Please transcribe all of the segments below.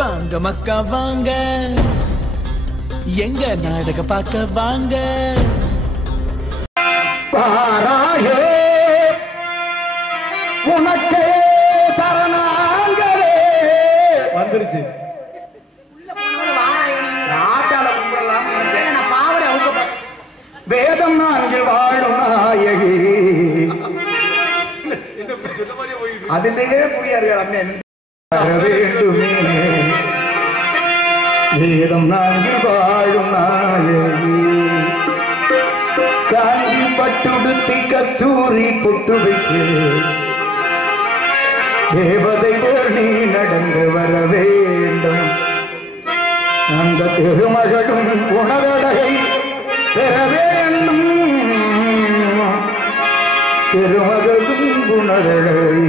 வாங்க மக்கா வாங்க, எங்க நாடக பார்க்க வாங்க. பாராயே உனக்கே சரணாங்களே வந்துருச்சு. வேதம் நான்கில் வாழும் நாயகி அதிலேயே புரியாது அண்ணன் வேண்டுமே. வேதம் நான்கில் வாழும் நாயகி காஞ்சி பட்டுடுத்தி கஸ்தூரி பொட்டு வைத்து தேவதை போல் நீ நடந்து வர வேண்டும். அந்த திருமகளும் உணவழகை பெற வேண்டும். திருமகளும் உணவழகை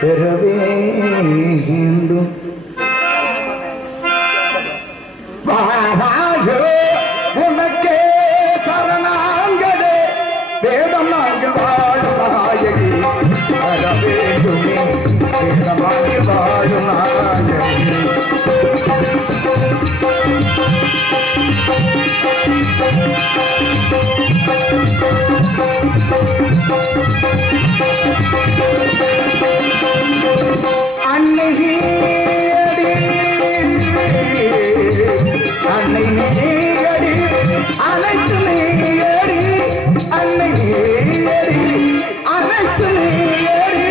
பெற வேண்டும். உனக்கே சரணாங்களே வேதம் நாங்கள் வாழும் நாயகி வர வேண்டுமே. வேதம் நாங்கள் வாழும் நாயகி அன்னை அன்னை நீயடி அனைத்து நீயடி அன்னை நீயடி அனைத்து நீயடி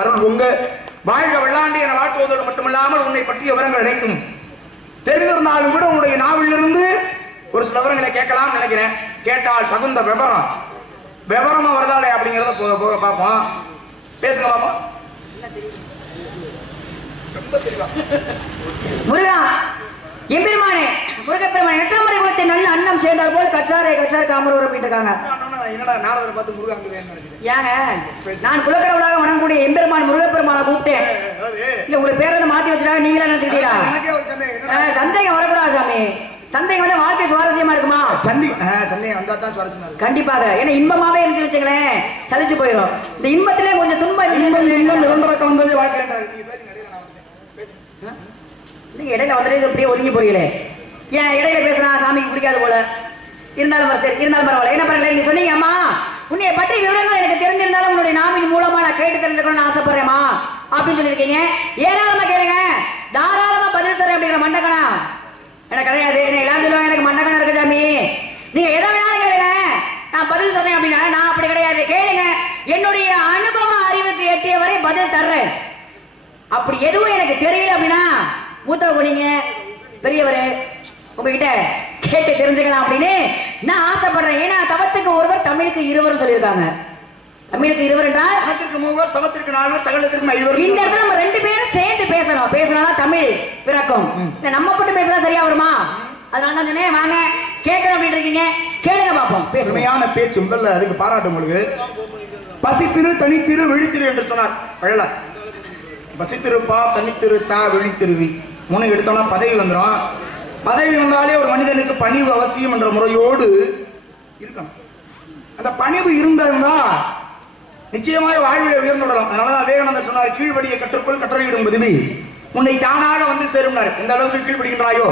அருள் உங்க வாழ்க வெள்ளாண்டி என வாழ்த்துவதோடு மட்டுமல்லாமல் உன்னை பற்றிய விவரங்கள் அனைத்தும் தெரிந்திருந்தாலும் கூட உன்னுடைய நாவிலிருந்து ஒரு சில விவரங்களை கேட்கலாம் நினைக்கிறேன். கேட்டால் தகுந்த விவரமா வருதாலே அப்படிங்கிறத போக போக பார்ப்போம். பேசுங்க பாப்போம். முருகா எம்பெருமானே முருகப்பெருமான் எட்டாம் முறை கொடுத்த நல்ல அன்னம் சேர்ந்தால் போல கச்சாரை காமரூர் அப்படின்னு இருக்காங்க. என்னடா நாரதரை பார்த்து முருகா அங்க நினைக்கிறேன். ஏங்க நான் குலக்கடவுளாக வணங்கக்கூடிய எம்பெருமான் முருகப்பெருமானை கூப்பிட்டேன். இல்ல உங்களுக்கு பேரை மாத்தி வச்சுட்டாங்க நீங்களா நினைச்சுக்கிட்டீங்களா? சந்தேகம் வரக்கூடாது சாமி. சந்தேகம் வந்து வாழ்க்கை சுவாரஸ்யமா இருக்குமா? சந்தேகம் வந்தா தான் சுவாரஸ்யமா இருக்கும். கண்டிப்பாக. ஏன்னா இன்பமாவே இருந்து வச்சுங்களேன் சலிச்சு போயிடும். இந்த இன்பத்திலே கொஞ்சம் துன்பம் வந்தது வாழ்க்கை. நீங்க இடையில வந்துட்டு அப்படியே ஒதுங்கி போறீங்களே. ஏன் இடையில பேசினா சாமிக்கு பிடிக்காது போல. இருந்தாலும் சரி இருந்தாலும் பரவாயில்ல. என்ன பண்ணல நீங்க சொன்னீங்க அம்மா உன்னைய பற்றி விவரங்கள் எனக்கு தெரிஞ்சிருந்தாலும் உன்னுடைய நாவின் மூலமா நான் கேட்டு தெரிஞ்சுக்கணும்னு ஆசைப்படுறேம்மா அப்படின்னு சொல்லியிருக்கீங்க. ஏராளமா கேளுங்க, தாராளமா பதில் தரேன் அப்படிங்கிற மண்டகனா எனக்கு கிடையாது. என்ன எல்லாரும் சொல்லுவாங்க எனக்கு மண்டகனா இருக்கு சாமி. நீங்க எதை வேணாலும் கேளுங்க நான் பதில் சொல்றேன் அப்படின்னா பதில் தர்றேன். அப்படி எதுவும் எனக்கு தெரியல அப்படின்னா மூத்தவங்க நீங்க பெரியவரு உங்ககிட்ட கேட்டு தெரிஞ்சுக்கலாம் அப்படின்னு நான் ஆசைப்படுறேன். ஏன்னா தவத்துக்கு ஒருவர் தமிழுக்கு இருவர் சொல்லியிருக்காங்க. தமிழுக்கு இருவர் என்றால் சமத்திற்கு மூவர் சமத்திற்கு நால்வர் சகலத்திற்கு ஐவர். இந்த இடத்துல நம்ம ரெண்டு பேரும் சேர்ந்து பேசணும். பேசினாதான் தமிழ் பிறக்கும். இல்ல நம்ம மட்டும் பேசினா சரியா வருமா? அதனால தான் சொன்னேன் வாங்க கேட்கணும் அப்படின்னு இருக்கீங்க. கேளுங்க பாப்போம். பேசுமையான பேச்சு முதல்ல அதுக்கு பாராட்டு உங்களுக்கு. பசித்திரு தனித்திரு விழித்திரு என்று சொன்னார் வள்ளலார். பசித்திருப்பா தனித்திரு தா விழித்திருவி மூணு எடுத்தோம்னா பதவி வந்துடும். பதவி வந்தாலே ஒரு மனிதனுக்கு பணிவு அவசியம் என்ற முறையோடு இருக்கணும். அந்த பணிவு இருந்தா நிச்சயமாக வாழ்வில் உயர்ந்துடலாம். அதனாலதான் விவேகானந்தர் சொன்னார், கீழ்வடியை கற்றுக்கொள் கட்டளையிடும் உதவி உன்னை தானாக வந்து சேரும்னார். எந்த அளவுக்கு கீழ்படுகின்றாயோ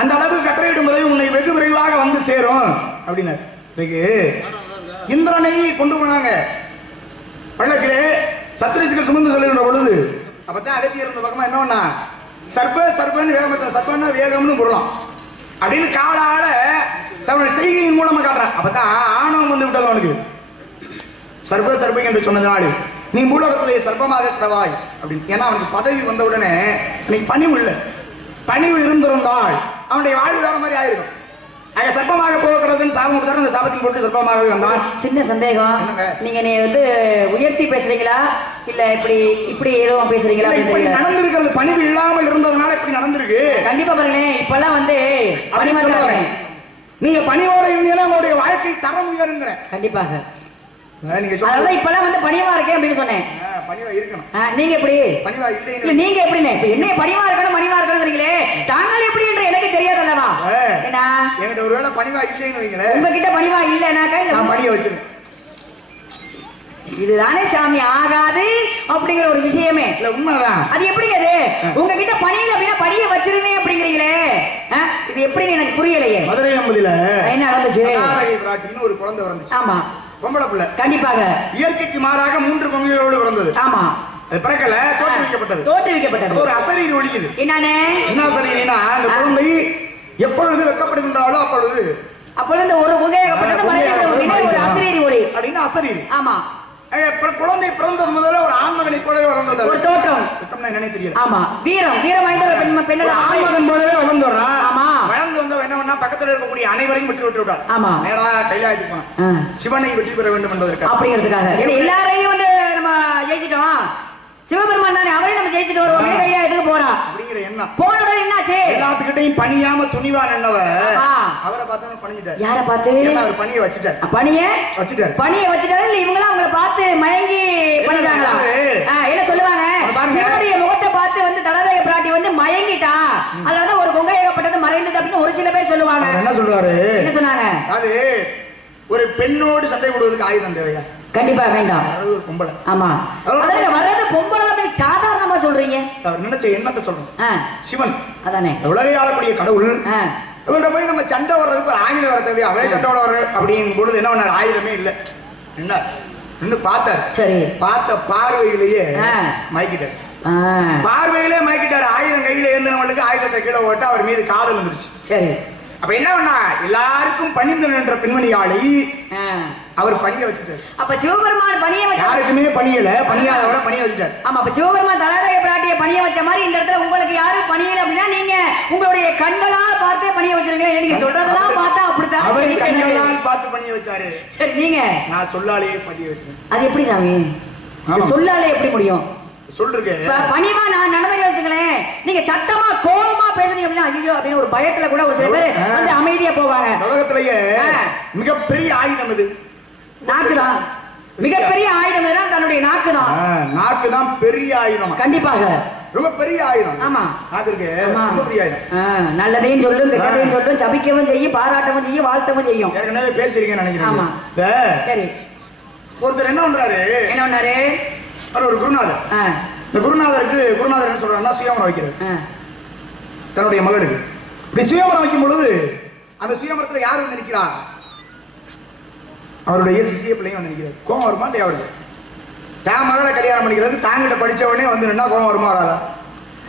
அந்த அளவுக்கு கட்டளையிடும் உதவி உன்னை வெகு விரைவாக வந்து சேரும் அப்படின்னார். இந்திரனை கொண்டு போனாங்க பள்ளக்கிலே சத்திரஜிகள் சுமந்து சொல்லுகின்ற பொழுது அப்பதான் அகத்தியர் இருந்த பக்கமா என்ன பண்ணா சர்ப சர்பன்னு வேகமத்தில் சர்பன்னா வேகம்னு பொருளாம் அப்படின்னு காலால தன்னுடைய செய்கையின் மூலமா காட்டுறான். அப்பதான் ஆணவம் வந்து விட்டது அவனுக்கு. சர்ப சர்பை என்று சொன்னதுனால நீ மூலகத்திலே சர்ப்பமாக கிடவாய் அப்படின்னு. ஏன்னா அவனுக்கு பதவி வந்த உடனே நீ பணிவு இல்லை. பணிவு இருந்திருந்தால் அவனுடைய வாழ்வு வேற மாதிரி ஆயிருக்கும். அங்க சர்ப்பமாக போகிறதுன்னு சாபம் கொடுத்தாரு. அந்த சாபத்தில் போட்டு சர்ப்பமாகவே வந்தான். சின்ன சந்தேகம், நீங்க நீ வந்து உயர்த்தி பேசுறீங்களா இல்ல இப்படி இப்படி ஏதோ பேசுறீங்களா? இப்படி நடந்திருக்கிறது பணிவு இல்லாமல் இருந்ததுனால இப்படி நடந்திருக்கு. கண்டிப்பா பாருங்களேன், இப்பெல்லாம் வந்து நீங்க பணியோட இருந்தீங்கன்னா உங்களுடைய வாழ்க்கை தரம் உயருங்கிற. கண்டிப்பாக நீங்க அதான் இப்பெல்லாம் வந்து பணிவா இருக்கேன் அப்படின்னு சொன்னேன். பணிவா இருக்கணும். நீங்க எப்படி பணிவா இல்லைன்னு இல்ல நீங்க எப்படின்னு என்ன பணிவா இருக்கணும் பணிவா இருக்கணும்ங்கிறீங்களே, தாங்கள் எப்படி என்று எனக்கு தெரியாது அல்லவா? ஏன்னா என்கிட்ட ஒருவேளை பணிவா இல்லைன்னு வைங்களேன், உங்ககிட்ட பணிவா இல்லைனாக்கா நான் பணியை வச்சிருக்கேன். இதுதானே சாமி ஆகாது அப்படிங்கிற ஒரு விஷயமே இல்ல உண்மைதான். அது எப்படிங்க அது உங்ககிட்ட பணியில அப்படின்னா பணியை வச்சிருவேன் அப்படிங்கிறீங்களே, இது எப்படின்னு எனக்கு புரியலையே. மதுரை நம்பதில என்ன நடந்துச்சு? பிராட்டின்னு ஒரு குழந்தை பிறந்துச்சு. ஆமா, பொம்பளை பிள்ளை. கண்டிப்பாக இயற்கைக்கு மாறாக 3 பொங்கலோடு பிறந்தது. ஆமா, அது பிறக்கல, தோற்றுவிக்கப்பட்டது. ஒரு அசரீர் ஒழிக்குது. என்ன அசரீர்னா அந்த குழந்தை எப்பொழுது வெட்கப்படுகின்றாலோ அப்பொழுது ஒரு ஒரு அசரீர் ஒளி அப்படின்னு அசரீர். ஆமா, குழந்தை பிறந்தது முதல்ல ஒரு ஆண்மகனை போலவே வளர்ந்தது. ஒரு தோற்றம் என்னன்னு தெரியல. ஆமா, வீரம் வாய்ந்த பெண்கள் ஆண்மகன் போலவே வளர்ந்துறான். ஆமா, வளர்ந்து வந்த என்ன பண்ணா பக்கத்துல இருக்கக்கூடிய அனைவரையும் வெற்றி விட்டு விட்டார். ஆமா, நேரா கைலாயத்துக்கு போனான். சிவனை வெற்றி பெற வேண்டும் என்பதற்காக அப்படிங்கிறதுக்காக எல்லாரையும் வந்து நம்ம ஜெயிச்சிட்டோம். சிவபெருமான் தானே, அவரையும் நம்ம ஜெயிச்சுட்டு வருவோம். கைலாயத்துக்கு போறான் அப்படிங்கிற எண்ணம் போனோட என்னாச்சு? எல்லாத்துக்கிட்டையும் பணியாம துணிவா நின்னவ அவரை பார்த்து பணிஞ்சிட்டாரு. யாரை பார்த்து? அவர் பணியை வச்சுட்டாரு. பணியை வச்சுட்டாரு. இல்ல இவங்க எல்லாம் அவங்களை பார்த்து மயங்கி பண்ணிட்டாங்களா? என்ன சொல்லுவாங்க, சிவனுடைய முகத்தை பார்த்து வந்து தடாதேவி பிராட்டி வந்து மயங்கிட்டா, அதனால ஒரு கொங்கை ஏகப்பட்டது மறைந்தது அப்படின்னு ஒரு சில பேர் சொல்லுவாங்க. என்ன சொல்றாரு? என்ன சொன்னாங்க? அது ஒரு பெண்ணோடு சண்டை போடுவதற்கு ஆயுதம் தேவையா? கண்டிப்பா வேண்டாம். பொம்பளை. ஆமா, வர்றது பொம்பளை அப்படின்னு சாதாரணமா சொல்றீங்க. அவர் நினைச்ச எண்ணத்தை சொல்றோம். சிவன் அதானே உலகை ஆளக்கூடிய கடவுள். இவர்கிட்ட போய் நம்ம சண்டை வர்றதுக்கு ஒரு ஆயுதம் வர தேவையா? அவரே சண்டை வர அப்படிங்கும் பொழுது என்ன பண்ணார்? ஆயுதமே இல்லை. என்ன இன்னும் பார்த்தார். சரி, பார்த்த பார்வையிலேயே மயக்கிட்டார். பார்வையிலே மயக்கிட்டாரு. ஆயுதம் கையில இருந்தவங்களுக்கு ஆயுதத்தை கீழே ஓட்ட அவர் மீது காதல் வந்துருச்சு. சரி, அப்ப என்ன பண்ணா எல்லாருக்கும் பணிந்து நின்ற பெண்மணியாளை அவர் பணிய வச்சுட்டாரு. அப்ப சிவபெருமான் பணிய வச்ச யாருக்குமே பணியல, பணியாதவர பணிய வச்சுட்டாரு. ஆமா, அப்ப சிவபெருமான் தடாதேவி பிராட்டியை பணிய வச்ச மாதிரி இந்த இடத்துல உங்களுக்கு யாரும் பணியல அப்படின்னா நீங்க உங்களுடைய கண்களால் பார்த்து பணிய வச்சிருக்கீங்க. நீங்க சொல்றதெல்லாம் பார்த்தா அப்படித்தான் அவர் கண்களால் பார்த்து பணிய வச்சாரு. சரி, நீங்க நான் சொல்லாலே பணிய வச்சேன். அது எப்படி சாமி? சொல்லாலே எப்படி முடியும்? சொல்றேன் பணிவா நான் நடந்ததை வச்சுங்களேன். நீங்க சத்தமா கோபமா பேசுறீங்க அப்படின்னா ஐயோ அப்படின்னு ஒரு பயத்துல கூட ஒரு சில பேர் வந்து அமைதியா போவாங்க. உலகத்திலேயே மிகப்பெரிய ஆயுதம் இது நாக்குதான். மிகப்பெரிய ஆயுதம் எதுனா தன்னுடைய நாக்குதான். நாக்குதான் பெரிய ஆயுதம். கண்டிப்பாக ரொம்ப பெரிய ஆயுதம். ஆமா, நாக்கு ரொம்ப பெரிய ஆயுதம். நல்லதையும் சொல்லும், கெட்டதையும் சொல்லும், சபிக்கவும் செய்யும், பாராட்டவும் செய்யும், வாழ்த்தவும் செய்யும். ஏற்கனவே பேசுறீங்கன்னு நினைக்கிறேன். ஆமா, சரி. ஒருத்தர் என்ன பண்ணாரு? ஒரு குருநாதர். இந்த குருநாதர் என்ன சொல்றாருன்னா சுயமரம் வைக்கிறார் தன்னுடைய மகளுக்கு. இப்படி சுயமரம் வைக்கும் பொழுது அந்த சுயமரத்துல யார் வந்து நிற்கிறா? அவருடைய சிசிய பிள்ளைங்க வந்து நிற்கிறார். கோவம் வருமா இல்லையா? அவருக்கு தான் மகளை கல்யாணம் பண்ணிக்கிறது தாங்கிட்ட படிச்ச உடனே வந்து நின்னா கோவம் வருமா வராதா?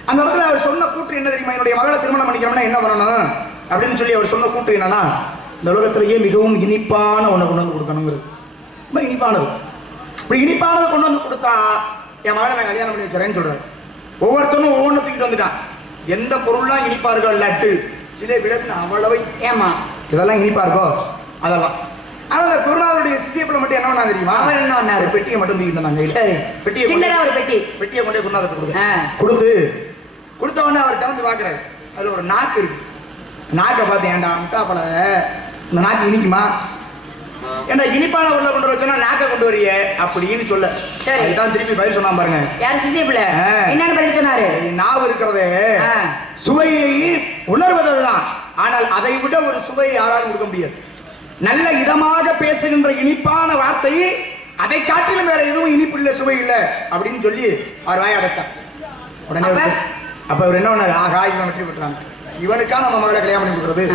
அந்த இடத்துல அவர் சொன்ன கூற்று என்ன தெரியுமா? என்னுடைய மகளை திருமணம் பண்ணிக்கிறோம்னா என்ன பண்ணணும் அப்படின்னு சொல்லி அவர் சொன்ன கூற்று என்னன்னா, இந்த உலகத்திலேயே மிகவும் இனிப்பான ஒண்ணை கொண்டு வந்து கொடுக்கணுங்கிறது. ரொம்ப இனிப்பானது. இப்படி இனிப்பானதை கொண்டு வந்து கொடுத்தா என் மகனை நான் கல்யாணம் பண்ணி வச்சுறேன்னு சொல்றாரு. ஒவ்வொருத்தரும் ஒவ்வொன்று தூக்கிட்டு வந்துட்டான். எந்த பொருள்லாம் இனிப்பா இருக்கோ, லட்டு ஜிலேபி லட்டு அவ்வளவு ஏமா இதெல்லாம் இனிப்பா இருக்கோ அதெல்லாம். ஆனா அந்த குருநாதருடைய சிசியப்பில் மட்டும் என்ன பண்ணா தெரியுமா? அவர் என்ன பண்ணாரு? ஒரு பெட்டியை மட்டும் தூக்கிட்டு வந்தாங்க. சரி, பெட்டியை சின்னதா ஒரு பெட்டியை கொண்டே குருநாதர் கொடுத்த உடனே அவர் திறந்து பாக்குறாரு. அதுல ஒரு நாக்கு இருக்கு. நாக்கை பார்த்து ஏன்டா முட்டாப்பழ இந்த நாக்கு இனிக்குமா? ஏன்னா இனிப்பான உள்ள கொண்டு வர சொன்னா நாக்கை கொண்டு வரிய அப்படின்னு சொல்ல. அதுதான் திருப்பி பதில் சொன்னா பாருங்க. யார் சிசியப்பில் என்னன்னு பதில் சொன்னாரு? நாவு இருக்கிறதே சுவையை உணர்வதுதான். ஆனால் அதை விட ஒரு சுவையை யாராலும் கொடுக்க முடியாது. நல்ல இதமாக பேசுகின்ற இனிப்பான வார்த்தை அதை காட்டிலும் வேற எதுவும் இனிப்பு இல்லை, சுவை இல்லை அப்படின்னு சொல்லி அவர் வாய அடைச்சார். உடனே அப்ப அவர் என்ன பண்ணாரு? ஆகா இவன் வெற்றி பெற்றாங்க, இவனுக்கா நம்ம மகளை கல்யாணம் பண்ணி கொடுக்குறது.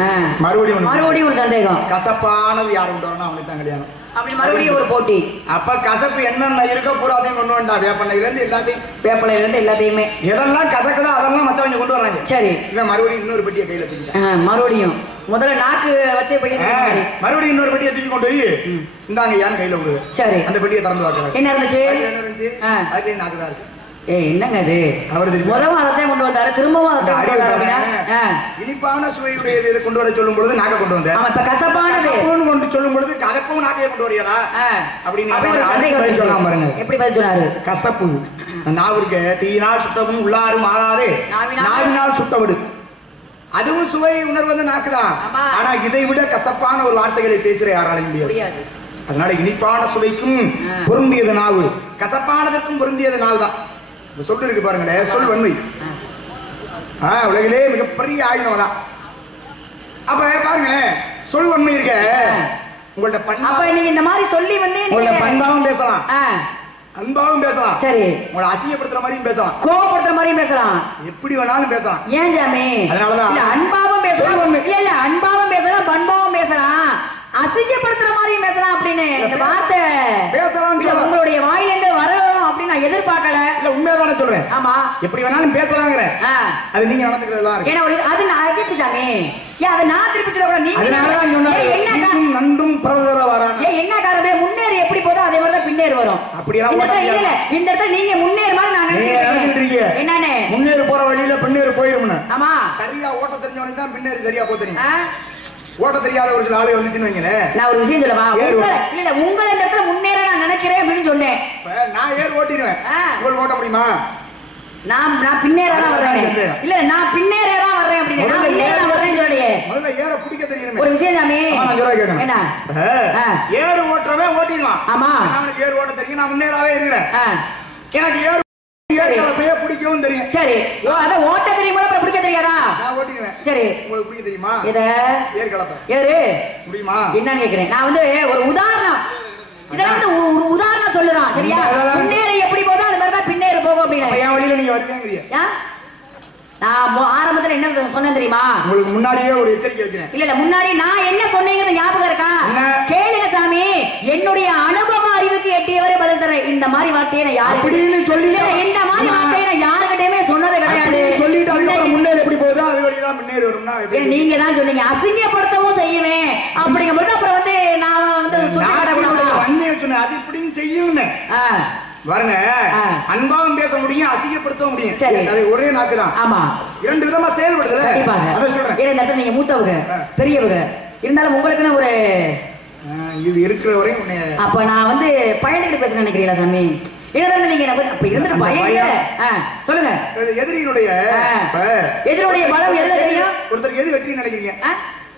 மறுபடியும் ஒரு சந்தேகம். கசப்பானது யார் கொண்டு வரணும் அவனுக்கு தான் கல்யாணம். அப்படி மறுபடியும் ஒரு போட்டி. அப்ப கசப்பு என்னென்ன இருக்கோ பூராத்தையும் கொண்டு வந்தா. வேப்பண்ணையில இருந்து எல்லாத்தையும், வேப்பலையில இருந்து எல்லாத்தையுமே எதெல்லாம் கசக்குதோ அதெல்லாம் மத்தவங்க கொண்டு வராங்க. சரி, இவன் மறுபடியும் இன்னொரு பெட்டியை கையில தூக்கிட்டான். மறுபடியும் முதல்ல நாக்கு வச்ச பெட்டி மறுபடியும் இன்னொரு பெட்டியை தூக்கி கொண்டு போய் இந்தாங்க யான் கையில விடுது. சரி, அந்த பெட்டியை திறந்து பார்க்கறாரு. என்ன இருந்துச்சு? அதுல நாக்கு தான் இருக்கு. என்னங்க இது? அவர் முதல்ல அதைத்தான் கொண்டு வந்தாரு, திரும்பவும் இனிப்பான சுவையுடைய கொண்டு வர சொல்லும் பொழுது நாக்க கொண்டு வந்தார். இப்ப கசப்பானது கொண்டு சொல்லும் பொழுது கசப்பும் நாக்கையை கொண்டு வரையடா அப்படின்னு சொல்லாம பாருங்க. எப்படி பதில் சொன்னாரு? கசப்பு நாவிற்கு தீயினால் சுட்டவும் உள்ளாரும் ஆகாதே நாவினால் சுட்டவிடு. அதுவும் சுவை உணர்வது நாக்குதான். ஆனா இதை விட கசப்பான ஒரு வார்த்தைகளை பேசுற யாராலையும் முடியாது. அதனால இனிப்பான சுவைக்கும் பொருந்தியது நாவு, கசப்பானதற்கும் பொருந்தியது நாவு தான். சொல்லு இருக்கு பாருங்களேன், சொல் வன்மை உலகிலே மிகப்பெரிய ஆயுதம் தான். அப்ப பாருங்களேன், சொல் வன்மை இருக்க உங்கள்ட்ட பண்பா. நீங்க இந்த மாதிரி சொல்லி வந்து உங்கள்ட்ட பண்பாவும் பேசலாம், அன்பாவும் பேசலாம். சரி, உங்களை அசிங்கப்படுத்துற மாதிரியும் பேசலாம், கோபப்படுத்துற மாதிரியும் பேசலாம், எப்படி வேணாலும் பேசலாம். ஏன் ஜாமி? அதனாலதான் அன்பாவும் பேசலாம். இல்ல அன்பாவும் பேசலாம், பண்பாவும் பேசலாம், அசிங்கப்படுத்துற மாதிரியும் பேசலாம். அப்படின்னு இந்த வார்த்தை பேசலாம் உங்களுடைய வாயிலிருந்து வரணும் அப்படின்னு நான் எதிர்பார்க்கல. இல்ல உண்மையாதானே சொல்றேன். ஆமா, எப்படி வேணாலும் பேசலாங்கிறேன். அது நீங்க நடந்துக்கிறதெல்லாம் ஏன்னா அது நான் எதிர்ப்பு சாமி. ஏன் அதை நான் திருப்பி சொல்ல நீங்க என்ன நண்டும் பரவதர வராங்க. ஏன் என்ன காரணம்? முன்னேறி எப்படி போதோ அதே மாதிரி தான் பின்னேறி வரும். அப்படியே இல்ல இந்த இடத்துல நீங்க முன்னேறு மாதிரி நான் நினைச்சிருக்கீங்க. என்னன்னு முன்னேறி போற வழியில பின்னேறி போயிரும்னு. ஆமா, சரியா ஓட்ட தெரிஞ்சவனுக்கு தான் பின்னேறி சரியா போத்தறீங்க. ஓட்ட தெரியாத ஒரு சில ஆளு வந்துச்சுன்னு வைங்களேன். நான் ஒரு விஷயம் சொல்லவா? இல்ல உங்களை இந்த இடத்துல முன்னேற நான் நினைக்கிறேன் அப்படின்னு சொன்னேன். நான் ஏர் ஓட்டிடுவேன், உங்களுக்கு ஓட்ட முடியுமா? நான் பின்னேற தான் வர்றேன். இல்ல நான் பின்னேற தான் வர்றேன் அப்படின்னு நான் பின்னேற தான் வர்றேன்னு சொல்லியே. முதல்ல ஏற பிடிக்க தெரியணும். ஒரு விஷயம் சாமி, நான் சொல்ல கேட்கணும். என்ன ஏர் ஓட்டறவே ஓட்டிடலாம். ஆமா, நான் ஏர் ஓட்ட தெரியும், நான் முன்னேறாவே இருக்கிறேன். எனக்கு ஏர் பிடிக்கவும் தெரியும். சரி, அத ஓட்ட தெரியுமா? அப்புறம் பிடிக்க தெரியாதா? நான் ஓட்டிடுவேன். சரி, உங்களுக்கு பிடிக்க தெரியுமா? இத ஏர் கலப்ப ஏறு முடியுமா என்னன்னு கேக்குறேன். நான் வந்து ஒரு உதாரணம், இதெல்லாம் வந்து ஒரு உதாரணம் சொல்லுறான். சரியா? முன்னேற எப்படி போதோ அது மாதிரி தான் பின்னேற போகும் அப்படின்னு. என் வழியில நீங்க வருவீங்கறியா? நான் ஆரம்பத்துல என்ன சொன்னேன் தெரியுமா? உங்களுக்கு முன்னாடியே ஒரு எச்சரிக்கை வைக்கிறேன். இல்ல முன்னாடி நான் என்ன சொன்னீங்கன்னு ஞாபகம் இருக்கா? கேளுங்க சாமி, என்னுடைய அனுபவ அறிவுக்கு எட்டியவரை பதில் தரேன். இந்த மாதிரி வார்த்தையை நான் யாரு அப்படின்னு சொல்லி இந்த மாதிரி வார்த்தையை நான் யாருக்கிட்டயுமே சொன்னது கிடையாது. சொல்லிட்டு முன்னேறி எப்படி போகுதோ அது வழிதான் முன்னேறி வரும்னா நீங்க தான் சொன்னீங்க. அசிங்கப்படுத்தவும் செய்வேன் அப்படிங்கும்போது அப்புறம் வந்து நான் வந்து சொன்னேன் அது இப்படின்னு செய்யும் பாருங்க. அன்பாவும் பேச முடியும், அசிங்கப்படுத்தவும் முடியும். அது ஒரே நாக்கு தான். ஆமா, இரண்டு விதமா செயல்படுது. சொல்றேன், நீங்க மூத்தவங்க பெரியவங்க இருந்தாலும் உங்களுக்குன்னு ஒரு இது இருக்கிற வரையும். அப்ப நான் வந்து பயந்துகிட்டு பேச நினைக்கிறீங்களா சாமி? இதெல்லாம் நீங்க அப்ப இருந்துட்டு பயம் சொல்லுங்க. எதிரியினுடைய பலம் எதுல தெரியும்? ஒருத்தருக்கு எது வெற்றி நினைக்கிறீங்க?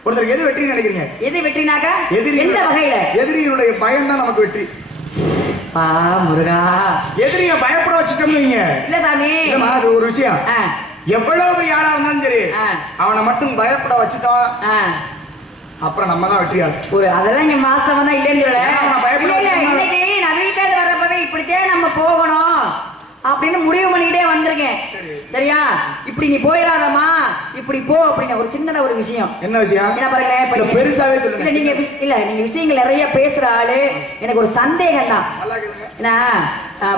ஒருத்தருக்கு எது வெற்றி நினைக்கிறீங்க? எது வெற்றினாக்கா எந்த வகையில? எதிரியினுடைய பயம் தான் நமக்கு வெற்றி. பா முருகா, எதிரிய பயப்பட வச்சுட்டோம்னு வைங்க. இல்ல சாமி, அது ஒரு விஷயம். எவ்வளவு பெரிய ஆளா இருந்தாலும் சரி அவனை மட்டும் பயப்பட வச்சுட்டோம் அப்புறம் நம்ம தான் வெற்றியாளர். ஒரு அதெல்லாம் நீங்க வாஸ்தவம் தான் இல்லைன்னு சொல்லல. இன்னைக்கு நான் வீட்டுல இருந்து வர்றப்பவே இப்படித்தான் நம்ம போகணும் அப்படின்னு முடிவு பண்ணிக்கிட்டே வந்திருக்கேன். சரியா? இப்படி நீ போயிடாதமா, இப்படி போ அப்படின்னு ஒரு சின்ன ஒரு விஷயம். என்ன விஷயம்? என்ன பாருங்க, பெருசாவே சொல்லுங்க. இல்ல நீங்க நீங்க விஷயங்கள் நிறைய பேசுற ஆளு. எனக்கு ஒரு சந்தேகம் தான். என்ன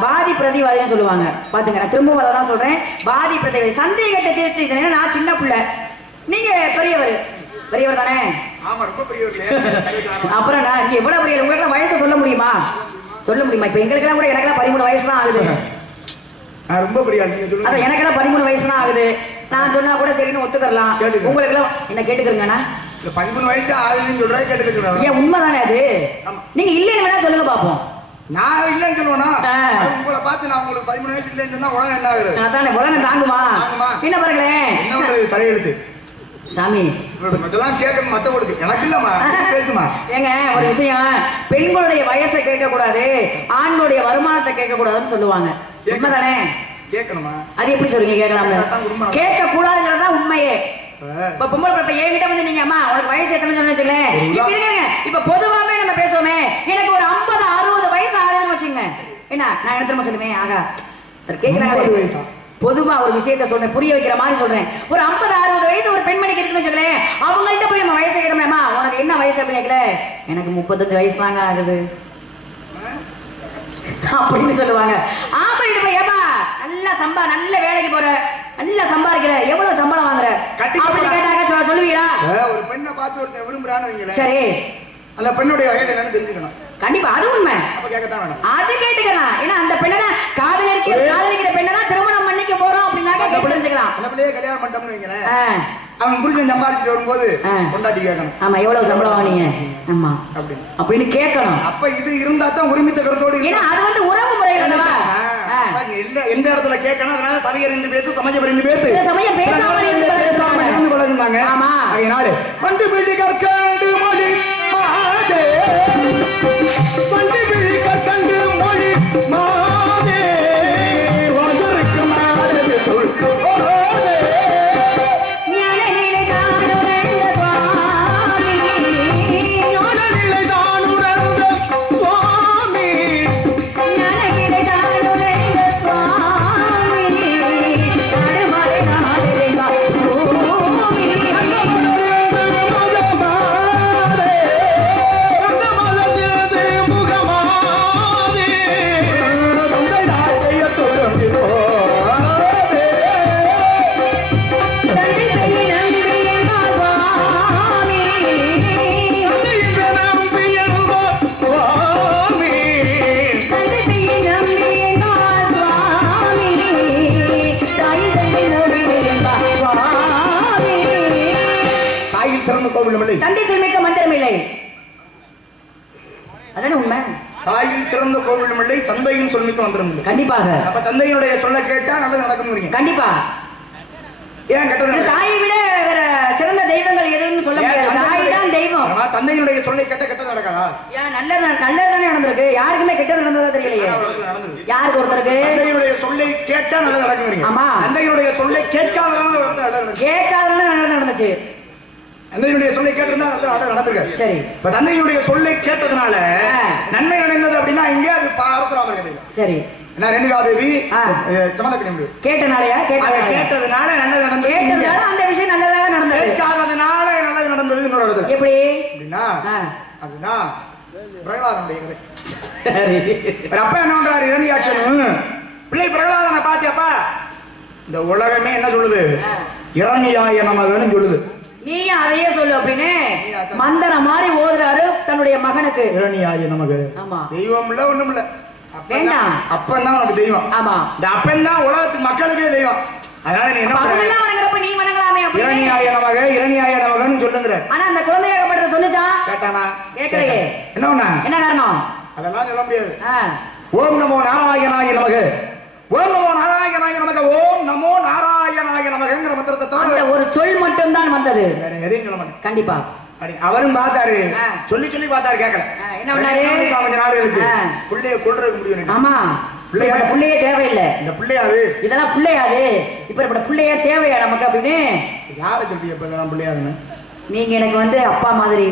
வாதி பிரதிவாதின்னு சொல்லுவாங்க பாத்துங்க. நான் திரும்பவும் அதை தான் சொல்றேன், வாதி பிரதிவாதி. சந்தேகத்தை தீர்த்து நான் சின்ன பிள்ளை, நீங்க பெரியவர் தானே? ஆமா, ரொம்ப பெரியவர். அப்புறம் நான் இங்க எவ்வளவு பெரிய உங்களுக்கு வயசை சொல்ல முடியுமா? இப்ப எங்களுக்கு எல்லாம் கூட எனக்கு 13 வயசு தான் ஆகுது. நான் ரொம்ப பெரிய ஆள், நீங்க சொல்லுங்க. அதான் எனக்கெல்லாம் 13 வயசு தான் ஆகுது. நான் சொன்னா கூட சரின்னு ஒத்துக்கலாம். உங்களுக்கு எல்லாம் என்ன கேட்டுக்கிறீங்கண்ணா? 13 வயசு ஆகுதுன்னு சொல்றா கேட்டுக்க சொல்றாங்க. ஏன் உண்மைதானே அது? நீங்க இல்லைன்னு வேணா சொல்லுங்க பாப்போம். நான் இல்லைன்னு சொல்லுவேனா? உங்களை பார்த்து நான் உங்களுக்கு 13 வயசு இல்லைன்னு சொன்னா உலகம் என்ன ஆகுது? அதானே உலகம் தாங்குமா? என்ன பாருங்களேன், என்ன தலையெழுத்து சாமி இதெல்லாம் கேட்கணும் மத்தவங்களுக்கு. எனக்கு இல்லம்மா, பேசுமா. ஏங்க ஒரு விஷயம், பெண்களுடைய வயசை கேட்க கூடாது, ஆண்களுடைய வருமானத்தை கேட்க கூடாதுன்னு சொல்லுவாங்க. உண்மைதானே? கேட்கணுமா? அது எப்படி சொல்றீங்க? கேட்கலாம், கேட்க கூடாதுங்கிறதா உண்மையே. இப்ப பொம்பளை இப்ப என்கிட்ட வந்து நீங்க அம்மா உனக்கு வயசு எத்தனை சொன்னு வச்சுக்கலேன். இப்ப பொதுவாவே நம்ம பேசுவோமே, எனக்கு ஒரு 50-60 வயசு ஆகுதுன்னு வச்சுங்க. என்ன நான் என்ன தெரியுமா சொல்லுவேன்? ஆகா கேட்கிறாங்க. பொதுவா ஒரு விஷயத்த சொல்றேன், புரிய வைக்கிற மாதிரி சொல்றேன். ஒரு 50-60 வயசு ஒரு பெண்மணிக்கு இருக்குன்னு வச்சுக்கலேன். அவங்கள்ட்ட போய் நம்ம வயசை கேட்டோம்னா உனக்கு என்ன வயசு அப்படின்னு கேட்கல, எனக்கு 35 வயசு தாங்க ஆகுது அப்படின்னு சொல்லுவாங்க. ஆப்பிட்டு போய் ஏப்பா நல்ல வேலைக்கு போற, நல்லா சம்பாதிக்கிற, எவ்வளவு சம்பளம் வாங்குற அப்படின்னு கேட்டாங்க சொல்லுவீங்களா? ஒரு பெண்ணை பார்த்து ஒருத்தன் விரும்புறான்னு சரி, அந்த பெண்ணுடைய வயது என்னன்னு தெரிஞ்சுக்கணும். கண்டிப்பா அது உண்மை. அப்ப கேட்கத்தான் வேணும். அது கேட்டுக்கலாம். ஏன்னா அந்த பெண்ணை காதலிக்கிற பெண்ணை தான் திருமணம் பண்ணிக்க போறோம் அப்படின்னாக்க தெரிஞ்சுக்கலாம். அந்த பிள்ளையே கல்யாணம் பண்ணிட்டோம்னு வைங்களேன், அவன் புருஷன் சம்பாதிச்சுட்டு வரும்போது கொண்டாட்டி கேட்கணும். ஆமா எவ்வளவு சம்பளம் வாங்குனீங்க ஆமா அப்படின்னு கேட்கணும். அப்ப இது இருந்தா தான் உரிமைத்த கருத்தோடு. ஏன்னா அது வந்து உறவு முறைகள் எந்த இடத்துல கேட்கணும். அதனால சமையல் இருந்து பேசு, சமயம் இருந்து பேசு, சமயம் பேசாம இருந்து பழகுனாங்க. ஆமா அதனால வந்து வீட்டு கற்கண்டு மொழி மாதே, வந்து வீட்டு கற்கண்டு மொழி மாதே, வந்தருக்கு மாதே சொல் தந்தை சொல்மிக்க மந்திரமில்லை. அதான உண்மை. தாயில் சிறந்த கோவிலும் இல்லை, தந்தையின் சொல்மிக்க மந்திரம் இல்லை. கண்டிப்பாக. அப்ப தந்தையினுடைய சொல்ல கேட்டா நல்லது நடக்கும். கண்டிப்பா. ஏன் கேட்டது? தாயை விட வேற சிறந்த தெய்வங்கள் எதுன்னு சொல்ல முடியாது. தாய் தான் தெய்வம். தந்தையினுடைய சொல்லை கேட்ட கெட்டது நடக்காதா? ஏன் நல்லதானே நடந்திருக்கு. யாருக்குமே கெட்டது நடந்ததா தெரியலையே. யாருக்கு ஒருத்தருக்கு தந்தையுடைய சொல்லை கேட்டா நல்லது நடக்கும். ஆமா, தந்தையுடைய சொல்லை கேட்காதனால நல்லது நடந்துச்சு. தந்தையுடைய சொல்லை கேட்டிருந்தா நடந்திருக்கு. சரி, இப்ப தந்தையுடைய சொல்லை கேட்டதுனால நன்மை அடைந்தது அப்படின்னா இங்க அது அரசராம இருக்குது. சரி, நான் ரேணுகாதேவி சமதக்கணி கேட்டனாலயா? கேட்டதுனால நல்லது நடந்தது. கேட்டதுனால அந்த விஷயம் நல்லதாக நடந்தது. கேட்காததுனால நல்லது நடந்தது. இன்னொரு எப்படி அப்படின்னா அதுதான் பிரகலாதனுடைய கதை. அப்ப என்ன பண்றாரு இரணியாட்சன், பிள்ளை பிரகலாதனை பாத்தியாப்பா, இந்த உலகமே என்ன சொல்லுது? இரணியாய நமகன்னு சொல்லுது. நீயும் அதையே சொல்லு அப்படின்னு மந்தன மாதிரி ஓதுறாரு தன்னுடைய மகனுக்கு. இரணியாய நமக. ஆமா, தெய்வம் இல்ல ஒண்ணும் இல்ல, வேண்டாம். அப்பன் தான் உனக்கு தெய்வம். ஆமா, இந்த அப்பன் தான் உலகத்து மக்களுக்கே தெய்வம். அதனால நீ என்ன வணங்குறப்ப நீ வணங்கலாமே. இரணியாய நமக, இரணியாய நமகன்னு சொல்லுங்கற. ஆனா அந்த குழந்தையாகப்பட்டத சொல்லுச்சா? கேட்டானா? கேட்கலையே. என்ன காரணம்? அதெல்லாம் சொல்ல முடியாது. ஓம் நமோ நாராயணாய நமக, ஓம் நமோ நாராயணாய நமக, ஓம் நமோ நாராயணாய நமகங்கிற மந்திரத்தை தவிர ஒரு சொல் மட்டும் தான் வந்தது. வேற எதையும் சொல்ல மாட்டேன். கண்டிப்பா. அவரும் பார்த்தாரு, சொல்லி சொல்லி பார்த்தாரு, கேட்கல. என்ன பண்ணாரு? கொஞ்ச நாள் கழிச்சு புள்ளைய கொல்றதுக்கு முடியும். ஆமா, புள்ளையே தேவையில்லை. இந்த புள்ளையாது, இதெல்லாம் புள்ளையாது, இப்ப புள்ளையே தேவையா நமக்கு அப்படின்னு யாரை சொல்றீங்க? இப்ப இதெல்லாம் புள்ளையாதுன்னு நீங்க எனக்கு வந்து அப்பா மாதிரி,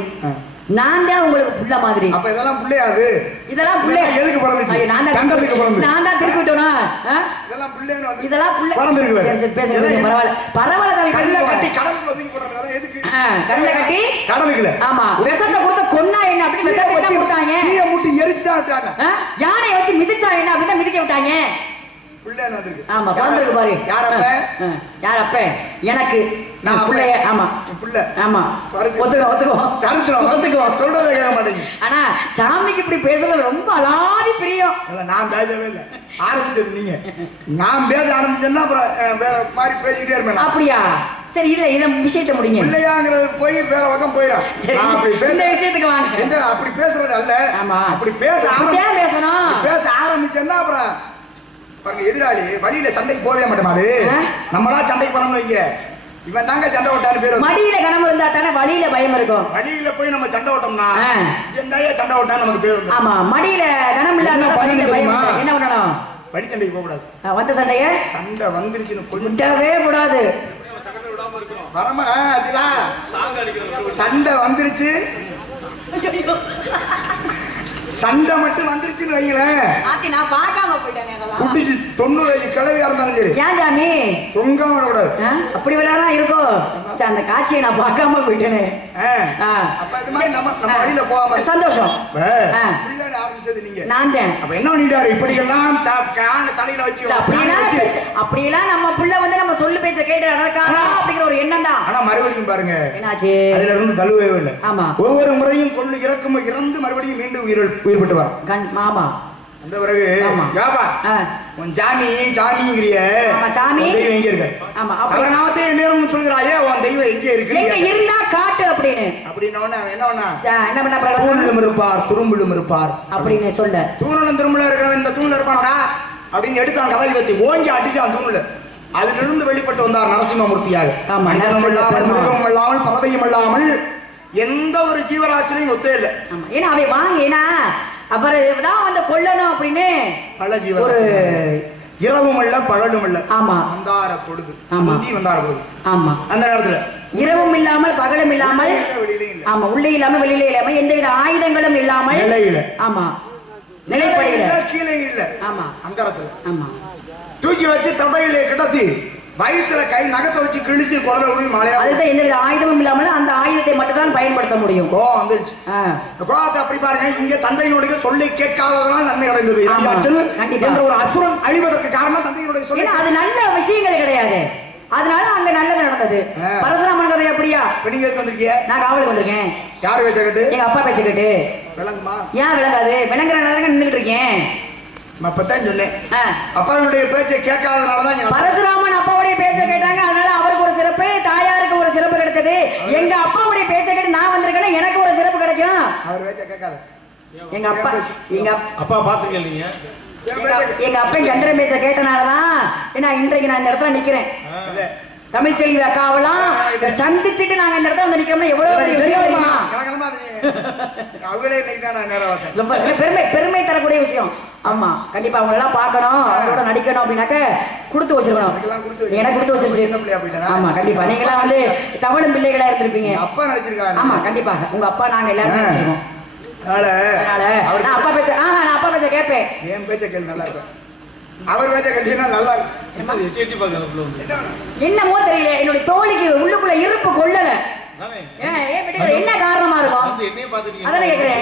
நான் தான் உங்களுக்கு புள்ள மாதிரி. அப்ப இதெல்லாம் புள்ளையாது, இதெல்லாம் புள்ளை எதுக்கு பிறந்துச்சு? நான் தான் திருப்பி விட்டோனா? இதெல்லாம் புள்ளைன்னு வந்து இதெல்லாம் புள்ளை பிறந்திருக்கு. சரி சரி பேசுங்க, பரவாயில்ல பரவாயில்ல. கல்ல கட்டி கடலுக்கு ஒதுக்கி போடுறாங்க. எதுக்கு கல்ல கட்டி கடலுக்குல? ஆமா, விஷத்தை கொடுத்த கொன்னா என்ன அப்படி விஷத்தை வச்சு விட்டாங்க. தீய முட்டி எரிச்சு தான் விட்டாங்க. யானை வச்சு மிதிச்சா என்ன அப்படி தான் மிதிக்க விட்டாங்க. புள்ள வந்திருக்கு. ஆமா பிறந்திருக்கு பாரு. யார் அப்ப? யார் அப்ப? எனக்கு நான் புள்ளைய. ஆமா புள்ள. ஆமா ஒத்துக்குவோம் சொல்றதை கேட்க மாட்டேங்க. ஆனா சாமிக்கு இப்படி பேசுறது ரொம்ப அலாதி பிரியம். நான் பேசவே இல்லை, ஆரம்பிச்சது நீங்க. நான் பேச ஆரம்பிச்சேன்னா அப்புறம் வேற மாதிரி பேசிக்கிட்டே இருப்பேன். அப்படியா? சரி இத விஷயத்தை முடிங்க. இல்லையாங்கிறது போய் வேற பக்கம் போயிடும். இந்த விஷயத்துக்கு வாங்க. அப்படி பேசுறது அல்ல. ஆமா அப்படி பேசணும். பேச ஆரம்பிச்சேன்னா அப்புறம் பாருங்க, எதிராளி வழியில சண்டைக்கு போகவே மாட்டேமாது. நம்மளா சண்டைக்கு போனோம்னு வைங்க, இவன் தாங்க சண்டை ஓட்டான்னு பேரு. மடியில கனம் இருந்தா தானே வழியில பயம் இருக்கும். வழியில போய் நம்ம சண்டை ஓட்டோம்னா எந்தாயா சண்டை ஓட்டான்னு நமக்கு பேர் வந்து. ஆமா மடியில கனம் இல்லாத வழியில பயம். என்ன பண்ணணும்? வடி சண்டைக்கு போக கூடாது. வந்த சண்டை வந்துருச்சுன்னு கொஞ்சவே கூடாது. சண்டை வந்துருச்சு, சண்டை மட்டும் வந்துருச்சுன்னு வைங்களேன், நான் பார்க்காம போயிட்டேன். 90 கிளவியா இருந்தாலும் சரி. ஏன் சாமி தொங்காம விடக்கூடாது. அப்படி விளையாடா இருக்கும். அந்த காட்சியை நான் பார்க்காம போயிட்டேனே. நம்ம வழியில போகாம சந்தோஷம் ஆரம்பிச்சது நீங்க. நான் தான். அப்ப என்ன பண்ணிட்டாரு? இப்படி எல்லாம் தலையில வச்சு அப்படியெல்லாம் நம்ம புள்ள வந்து நம்ம சொல்லு பேச்ச கேட்டு நடக்காதா அப்படிங்கிற ஒரு எண்ணம் தான். ஆனா மறுபடியும் பாருங்க என்னாச்சு, அதுல இருந்து தழுவே இல்லை. ஆமா ஒவ்வொரு முறையும் கொள்ளு இறக்கும் இறந்து மறுபடியும் மீண்டும் உயிர் பெற்று வர. ஆமா அந்த பிறகு உன் சாமி சாமிங்கிறிய சாமி எங்க இருக்கு? ஆமா அவர் நாமத்தே நேரம் சொல்கிறாயே, உன் தெய்வம் எங்க இருக்கு? எங்க இருந்தா காட்டு அப்படின்னு. அப்படின்னா என்ன பண்ண தூணிலும் இருப்பார் துரும்பிலும் இருப்பார் அப்படின்னு சொல்ல. தூணிலும் திரும்பல இருக்கிற இந்த தூண்ல இருப்பானடா அப்படின்னு எடுத்தான் கதவை வச்சு ஓங்கி அடிச்சான் தூண்ல. அதிலிருந்து வெளிப்பட்டு வந்தார் நரசிம்மமூர்த்தியாக. மிருகம் இல்லாமல் பறவையும் இல்லாமல் எந்த ஒரு ஜீவராசிலையும் ஒத்தே இல்லை. ஏன்னா அவை வாங்க, ஏன்னா அப்புறம் தான் வந்து கொல்லணும் அப்படின்னு பல ஜீவராசி இரவும் இல்ல பகலும் இல்ல. ஆமா வந்தார பொழுது. ஆமா வந்தார பொழுது. ஆமா அந்த நேரத்துல இரவும் இல்லாமல் பகலும் இல்லாமல். ஆமா உள்ளே இல்லாம வெளியில இல்லாம எந்தவித ஆயுதங்களும் இல்லாமல் நிலையில. ஆமா நிலைப்படையில கீழே இல்ல. ஆமா அந்தரத்துல. ஆமா தூக்கி வச்சு தடையில கிடத்தி வயிற்றுல கை நகத்தை வச்சு கிழிச்சு குழந்தை விடுவி மழையா. அதுதான் எந்த ஆயுதமும் இல்லாமல் அந்த ஆயுதத்தை மட்டும் தான் பயன்படுத்த முடியும். கோவம் வந்துருச்சு. கோவத்தை அப்படி பாருங்க, இங்க தந்தையினுடைய சொல்லி கேட்காததனால் நன்மை அடைந்தது என்ற ஒரு அசுரன் அழிவதற்கு காரணம் தந்தையினுடைய சொல்லி. அது நல்ல விஷயங்கள் கிடையாது, அதனால அங்க நல்லது நடந்தது. பரசுராமன் கதை அப்படியா? நீங்க எதுக்கு வந்திருக்கீங்க? நான் காவலுக்கு வந்திருக்கேன். யாரு பேச்ச கேட்டு? எங்க அப்பா பேச்ச கேட்டு. விளங்குமா? ஏன் விளங்காது? விளங்குற நேரம் நின்றுட்டு இருக்கேன். அப்பதான் சொன்னேன், அப்பாவுடைய பேச்சை கேட்காதனாலதான். பரசுராமன் அப்பாவுடைய பேச்சை கேட்டாங்க, அதனால அவருக்கு ஒரு சிறப்பு, தாயாருக்கு ஒரு சிறப்பு கிடைத்தது. எங்க அப்பாவுடைய பேச்சை கேட்டு நான் வந்திருக்கேன், எனக்கு ஒரு சிறப்பு கிடைக்கும். அவர் பேச்சை கேட்காத எங்க அப்பா பாத்துருக்கீங்க. எங்க அப்பா சந்திரன் பேச்சை கேட்டனாலதான் இன்றைக்கு நான் இந்த இடத்துல நிக்கிறேன். தமிழ்ச்செல்வி அக்காவெல்லாம் சந்திச்சுட்டு நாங்க இந்த இடத்துல வந்து நிக்கிறோம்னா எவ்வளவு பெருமை தரக்கூடிய விஷயம். ஆமா கண்டிப்பா அவங்க எல்லாம் பாக்கணும், அவங்களோட நடிக்கணும் அப்படின்னாக்க கொடுத்து வச்சிருக்கணும். எனக்கு கொடுத்து வச்சிருச்சு. ஆமா கண்டிப்பா நீங்க எல்லாம் வந்து தவளும் பிள்ளைகளா இருந்திருப்பீங்க. அப்பா நடிச்சிருக்காங்க. ஆமா கண்டிப்பாக உங்க அப்பா நாங்க எல்லாரும் நடிச்சிருக்கோம். நான் அப்பா பேச்ச நான் அப்பா பேச்ச கேட்பேன். என் பேச்ச கேள்வி நல்லா இருக்கும், அவர் பேச்ச கேட்டீங்கன்னா நல்லா இருக்கும். என்னமோ தெரியல, என்னுடைய தோழிக்கு உள்ளுக்குள்ள இருப்பு கொள்ளல. என்ன காரணமா இருக்கும்? அதான் கேக்குறேன்.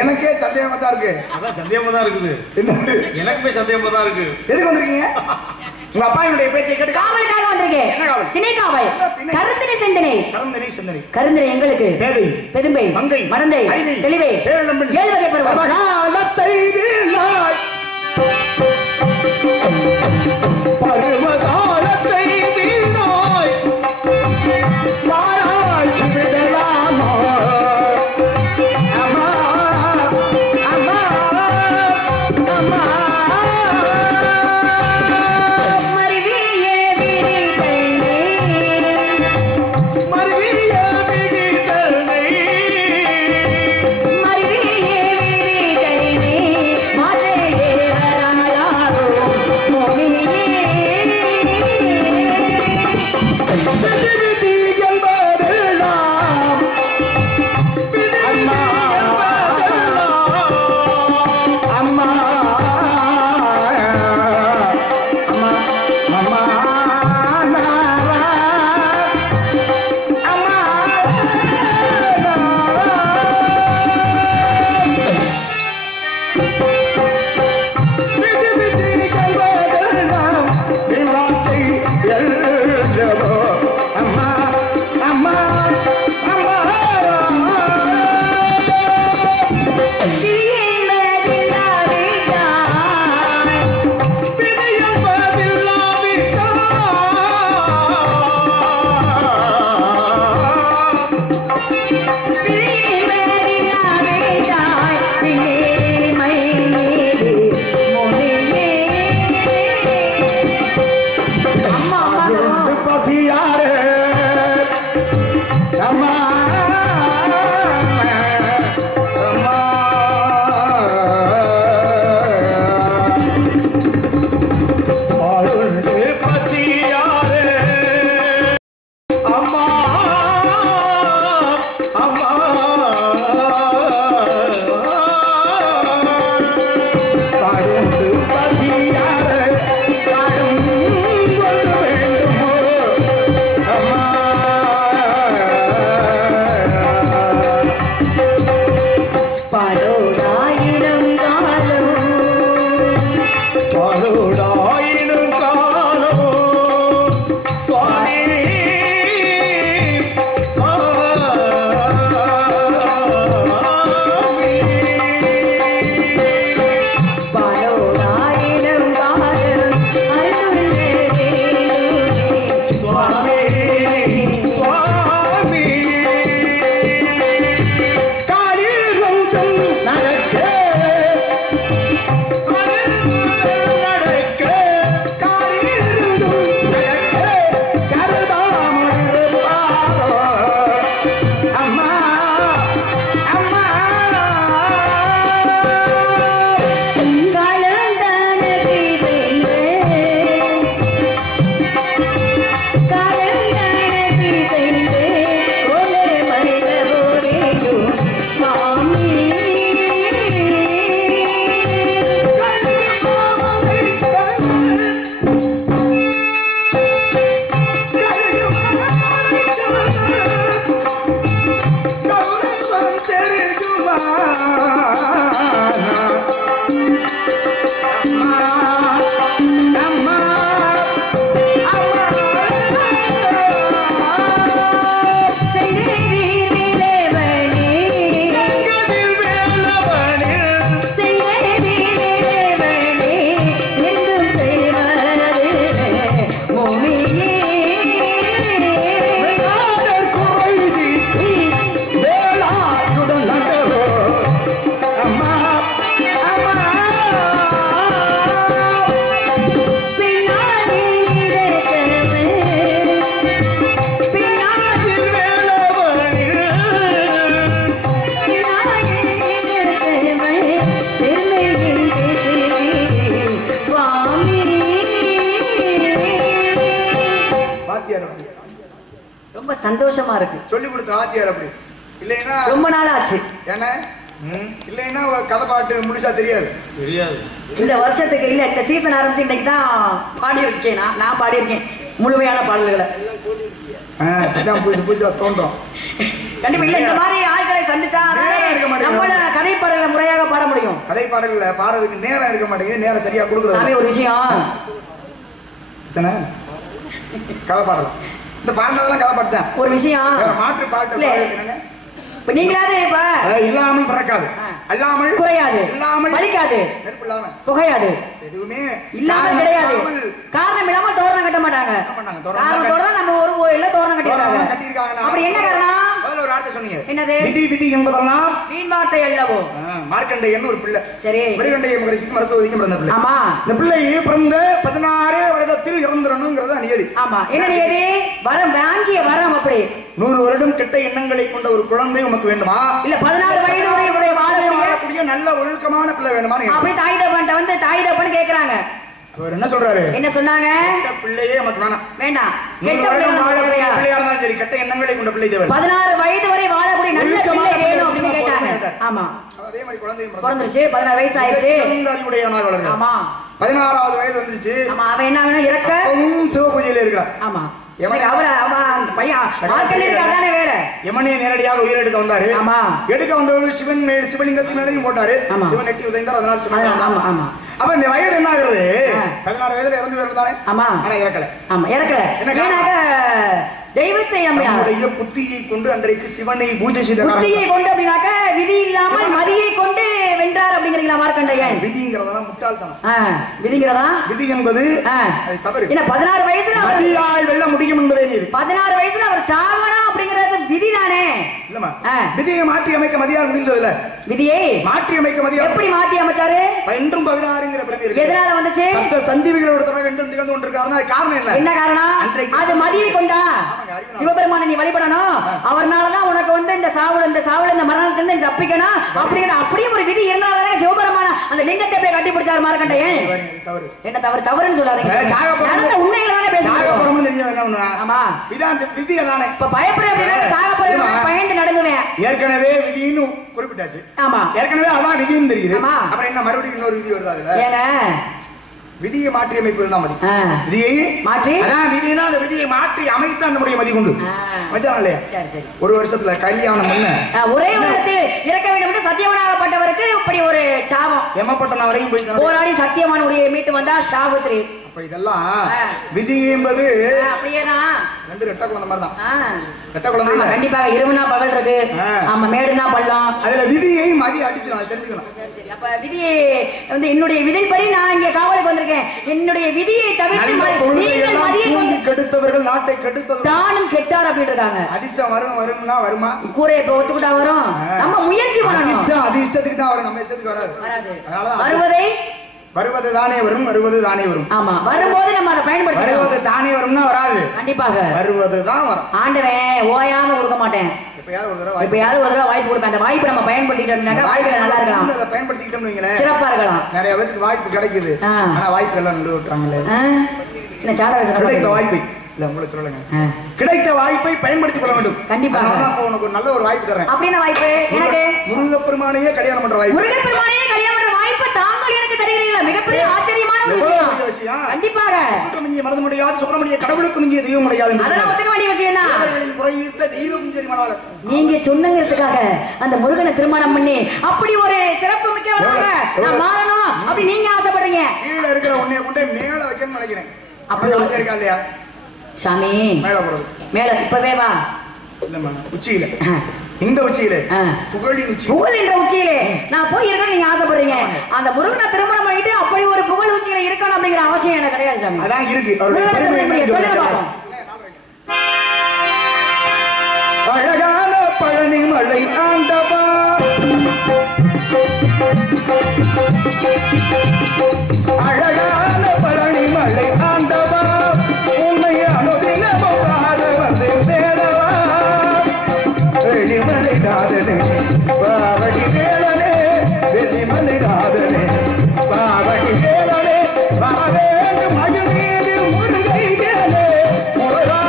எனக்கே சந்தேகமா தான் இருக்கு. அதான் சந்தேகமா தான் இருக்குது. எனக்குமே சந்தேகமா தான் இருக்கு. எதுக்கு வந்திருக்கீங்க? உங்க அப்பாவுடைய பேச்சை கேட்டு காவலுக்காக வந்திருக்கேன். என்ன காவல்? திணை காவல். கருந்தினை சிந்தனை. கருந்தினை சிந்தனை. கருந்தினை எங்களுக்கு பேதை பெரும்பை மங்கை மறந்தை தெளிவை பேரளம்பில் 7 வகை பருவம். காலத்தை வீணாய் பருவகாலத்தை வீணாய் வாராய் விடலாமா. அம்மா அம்மா அம்மா Baby, ரொம்ப சந்தோஷமா இருக்கு. சொல்லி கொடுத்த வாத்தியார் அப்படி இல்லைன்னா ரொம்ப நாள் ஆச்சு. ஏன்னா இல்லைன்னா கதை பாட்டு முடிச்சா தெரியாது. இந்த வருஷத்துக்கு இல்ல, இந்த சீசன் ஆரம்பிச்சு இன்னைக்கு தான் பாடி இருக்கேன். நான் பாடி இருக்கேன் முழுமையான பாடல்களை. புதுசா தோன்றும் கண்டிப்பா. இல்ல இந்த மாதிரி ஆட்களை சந்திச்சா நம்மள கதை பாடல்களை முறையாக பாட முடியும். கதை பாடல்களை பாடுறதுக்கு நேரம் இருக்க மாட்டேங்குது. நேரம் சரியா கொடுக்குறது. ஒரு விஷயம் கதை பாடலாம். இந்த பாடினதெல்லாம் கதை பாட்டுதான். ஒரு விஷயம் மாற்று பாட்டு நீங்களாவது இப்ப இல்லாமல் பிறக்காது, அல்லாமல் குறையாது, இல்லாமல் வலிக்காது, நெருப்பு இல்லாமல் புகையாது, எதுவுமே இல்லாமல் கிடையாது. காரணம் இல்லாம தோரணம் கட்ட மாட்டாங்க. காரணத்தோட நம்ம ஒரு கோயில்ல தோரணம் கட்டிருக்காங்க. அப்படி என்ன காரணம்? ஒரு வார்த்தை சொன்னீங்க. என்னது? விதி விதி என்பதெல்லாம் வீண் வார்த்தை அல்லவோ. மார்க்கண்டேயன் ஒரு பிள்ளை. சரி. மிருகண்டேய மகரிஷிக்கு மருத்துவதிக்கு பிறந்த பிள்ளை. ஆமா. இந்த பிள்ளை பிறந்த 16 வருடத்தில் இறந்துடணுங்கிறது நியதி. ஆமா. என்ன நியதி? வரம் வாங்கிய வரம். அப்படி 100 வருடம் கெட்ட எண்ணங்களை கொண்ட ஒரு குழந்தை உமக்கு வேண்டுமா? இல்ல 16 வயது வரை வாழக்கூடிய நல்ல ஒழுக்கமான பிள்ளை வேண்டுமா? அப்படி தாய் தகப்பன்ட்ட வந்து தாய் தகப்பன் கேக்குறாங்க. அவர் என்ன சொல்றாரு? என்ன சொன்னாங்க? கெட்ட பிள்ளையே நமக்கு வேணாம். வேண்டாம். கெட்ட பிள்ளையா இருந்தாலும் சரி, கெட்ட எண்ணங்களை கொண்ட பிள்ளை தேவை. 16 வயது வரை வாழக்கூடிய நல்ல பிள்ளை வேணும் அப்படின்னு கேட்டாங்க. ஆமா. அதே மாதிரி குழந்தையும் பிறந்துருச்சு. 16 வயசு ஆயிடுச்சு. அறிவுடையவனாக வளர்றான். ஆமா. 16வது வயது வந்துருச்சு. ஆமா. அவன் என்ன வேணும்? இறக்க சிவபூஜையில இருக்கா. ஆமா. யமனே நேரடியாக உயிர் எடுக்க வந்தாரு. எடுக்க வந்தவர் சிவலிங்கத்தின் மேலையும் போட்டாரு. சிவன் எட்டி உதைந்தார். அதனால சிவன். அப்ப இந்த வயது என்ன ஆகுறது? 16 வயதுல இறந்து வருதானே. ஆனா இறக்கல. தெய்வத்தை நம்முடைய புத்தியை கொண்டு அன்றைக்கு சிவனை பூஜை செய்த புத்தியை கொண்டு அப்படினாக்க விதி இல்லாமல் மதியை கொண்டு வென்றார் அப்படிங்கறீங்களா மார்க்கண்டேயன்? விதிங்கறதெல்லாம் முட்டாள்தனம். விதி என்பது அது தவறு. என்ன 16 வயசுல மதியால் வெல்ல முடியும் என்பதே இது. 16 வயசுல அவர் சாவணும் அப்படிங்கறது விதி தானே. இல்லமா விதியை மாற்றி அமைக்க மதியால் முடிந்தது இல்ல. விதியை மாற்றி அமைக்க மதியால் எப்படி மாற்றி அமைச்சாரு? என்றும் 16ங்கற பிரமிடு எதனால வந்துச்சு? சப்த சஞ்சீவிகளோட தொடர்பு என்றும் நிகழ்ந்து கொண்டிருக்காருன்னா காரணம் என்ன? என்ன காரணம்? அது மதியை கொண்டா சிவபெருமானை நீ வழிபடணும். அவர்னாலதான் உனக்கு வந்து இந்த சாவுல இந்த மரணத்துல இருந்து தப்பிக்கணும் அப்படிங்கிற அப்படியே ஒரு விதி இருந்தாலும் சிவபெருமான அந்த லிங்கத்தை போய் கட்டி பிடிச்சாரு மார்க்கண்டேயன். என்ன தவறு? தவறுன்னு சொல்லாதீங்க. உண்மையிலான பேசுறேன். ஆமா. இதான் விதி தானே. இப்ப பயப்படுற பயந்து நடுங்குவேன். ஏற்கனவே விதின்னு குறிப்பிட்டாச்சு. ஆமா. ஏற்கனவே அதான் விதின்னு தெரியுது. அப்புறம் என்ன மறுபடியும் இன்னொரு விதி வருது? ஏங்க விதியை மாற்றி அமைப்பது தான் மதி. விதியை மாற்றி அதான் விதினா அந்த விதியை மாற்றி அமைத்தான் நம்முடைய மதி கொண்டு மச்சான் இல்லையா? சரி சரி. ஒரு வருஷத்துல கல்யாணம் பண்ண ஒரே வருடத்தில் இறக்க வேண்டும் என்று சத்தியவானாகப்பட்டவருக்கு இப்படி ஒரு சாபம். எமப்பட்டன வரையும் போய் போராடி சத்தியவானுடைய மீட்டு வந்தா சாவித்ரி. அப்ப இதெல்லாம் விதி என்பது அப்படியேதான். ரெண்டு ரெட்ட குழந்தை மாதிரி தான். ரெட்ட குழந்தை கண்டிப்பாக இருமுனா பகல் இருக்கு. ஆமா. மேடுனா பள்ளம். அதுல விதியை மதி அடிச்சிடும். தெரிஞ்சுக்கணும். சரி சரி. அப்ப விதியை வந்து என்னுடைய விதிப்படி நான் இங்க காவலுக்கு வந்திருக்கேன். என்னுடைய விதியை தவிர்த்து நீங்கள் மதியை கொண்டு கெடுத்தவர்கள் நாட்டை கெடுத்தவர்கள் தானும் கெட்டார் அப்படின்னு இருக்காங்க. அதிர்ஷ்டம் வரும்னா வருமா? கூரை இப்ப ஒத்துக்கிட்டா வரும். நம்ம முயற்சி பண்ணணும். அதிர்ஷ்டத்துக்கு தான் வரும். நம்ம இஷ்டத்துக்கு வராது. வருவது தானே வரும். வருவது தானே வரும். ஆமா. வரும்போது நம்ம அதை பயன்படுத்தணும். வருவது தானே வரும்னா வராது. கண்டிப்பாக வருவது தான் வரும். ஆண்டவன் ஓயாம கொடுக்க மாட்டேன். எப்பயாவது ஒரு தடவை வாய்ப்பு கொடுப்பேன். அந்த வாய்ப்பு நம்ம பயன்படுத்திட்டோம்னா வாய்ப்பு நல்லா இருக்கலாம். அதை பயன்படுத்திக்கிட்டோம்னு வைங்களேன், சிறப்பா இருக்கலாம். நிறைய பேருக்கு வாய்ப்பு கிடைக்குது. ஆனா வாய்ப்பு எல்லாம் நின்று விட்டுறாங்களே. என்ன சாட கிடைத்த வாய்ப்பு இல்ல உங்களை சொல்லுங்க. கிடைத்த வாய்ப்பை பயன்படுத்திக் கொள்ள வேண்டும். கண்டிப்பாக. உனக்கு ஒரு நல்ல ஒரு வாய்ப்பு தரேன். அப்படின்னா வாய்ப்பு எனக்கு முருகப்பெருமானையே கல்யாணம் பண்ற வாய்ப்பு. முருகப்பெருமானையே கல்யாணம் பண்ற வாய்ப்பு தாங்கள் எனக்கு தருகிறீங்களா? மிகப்பெரிய ஆச்சரியமான ஒரு விஷயம். கண்டிப்பாக. சுப்பிரமணிய மறந்து முடியாது. சுப்பிரமணிய கடவுளுக்கு மிஞ்சிய தெய்வம் முடியாது. அதெல்லாம் ஒத்துக்க வேண்டிய விஷயம் தான். அவர்களின் குறைந்த தெய்வம் தெரியுமானால நீங்க சொன்னங்கிறதுக்காக அந்த முருகனை திருமணம் பண்ணி அப்படி ஒரு சிறப்பு மிக்கவனாக நான் மாறணும் அப்படி நீங்க ஆசைப்படுறீங்க. கீழ இருக்கிற உன்னைய கொண்டு மேல வைக்கணும்னு நினைக்கிறேன். அப்படி ஆசை இருக்கா இல்லையா? சாமி மேல போறது. மேல இப்பவே வா. இல்லம்மா உச்சியில. இந்த உச்சியில புகழின் உச்சி. புகழ் என்ற உச்சியில நான் போய் இருக்கணும் நீங்க ஆசைப்படுறீங்க. அந்த முருகனை திருமணம் பண்ணிட்டு அப்படி ஒரு புகழ் உச்சியில இருக்கணும் அப்படிங்கிற அவசியம் எனக்கு கிடையாது சாமி. அதான் இருக்கு. அழகான பழனி மலை ஆண்டவா, அழகான பழனி மலை ஆண்டவா, உன்னை அனுதினமும் பாட வந்து சேரவா. வெளிமலை காதலே பாவடி வேலனே, வெளிமலை காதலே பாவடி வேலனே, பாவேண்டு மகிழ்நீரு முருகை வேலே முருகா.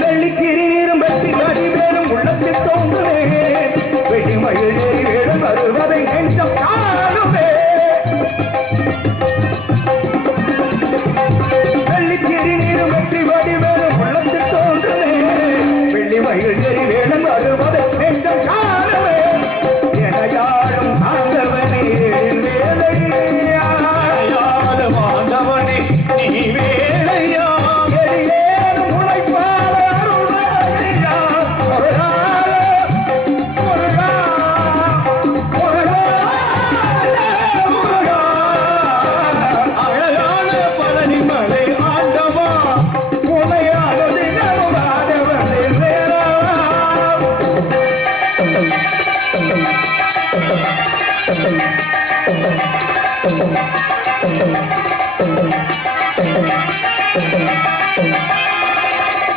வெள்ளிக்கிரீரும் வெற்றி வடிவேலும் உள்ளத்தில் தோன்றுவே வெடி மயில் வேடும் வருவதை நெஞ்சம் காணுவே வெள்ளிக்கிரீரும் வெற்றி வடிவேலும் உள்ளத்தில் தோன்றுவே வெள்ளி மயில் வேடும் வருவதை நெஞ்சம் காணுவே எனையாடும் ஆண்டவனே வேலையாடும் ஆண்டவனே நீ வேலையா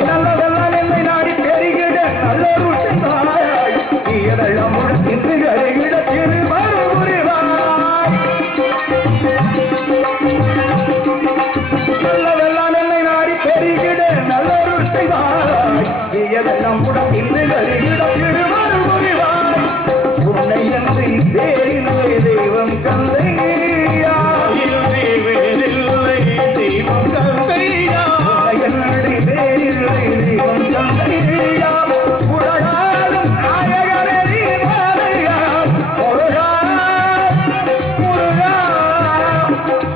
நல்லதெல்லாம் என்னை நாடி பெருகிட நல்லொரு தாயாய் நீயதெல்லாம் முழுக்கின்று கருகிட திருமறு புரிவாய் நல்லதெல்லாம் என்னை நாடி பெருகிட நல்லொரு தாயாய் நீயதெல்லாம் முழுக்கின்று கருகிட திருமறு புரிவாய் உன்னை என்று தேரிலே தெய்வம் கந்தையா தெய்வம் கந்தையா என்னடி தேரிலே தெய்வம் கந்தையா உலகாலும் நாயகனே நீவாரையா முருகா முருகா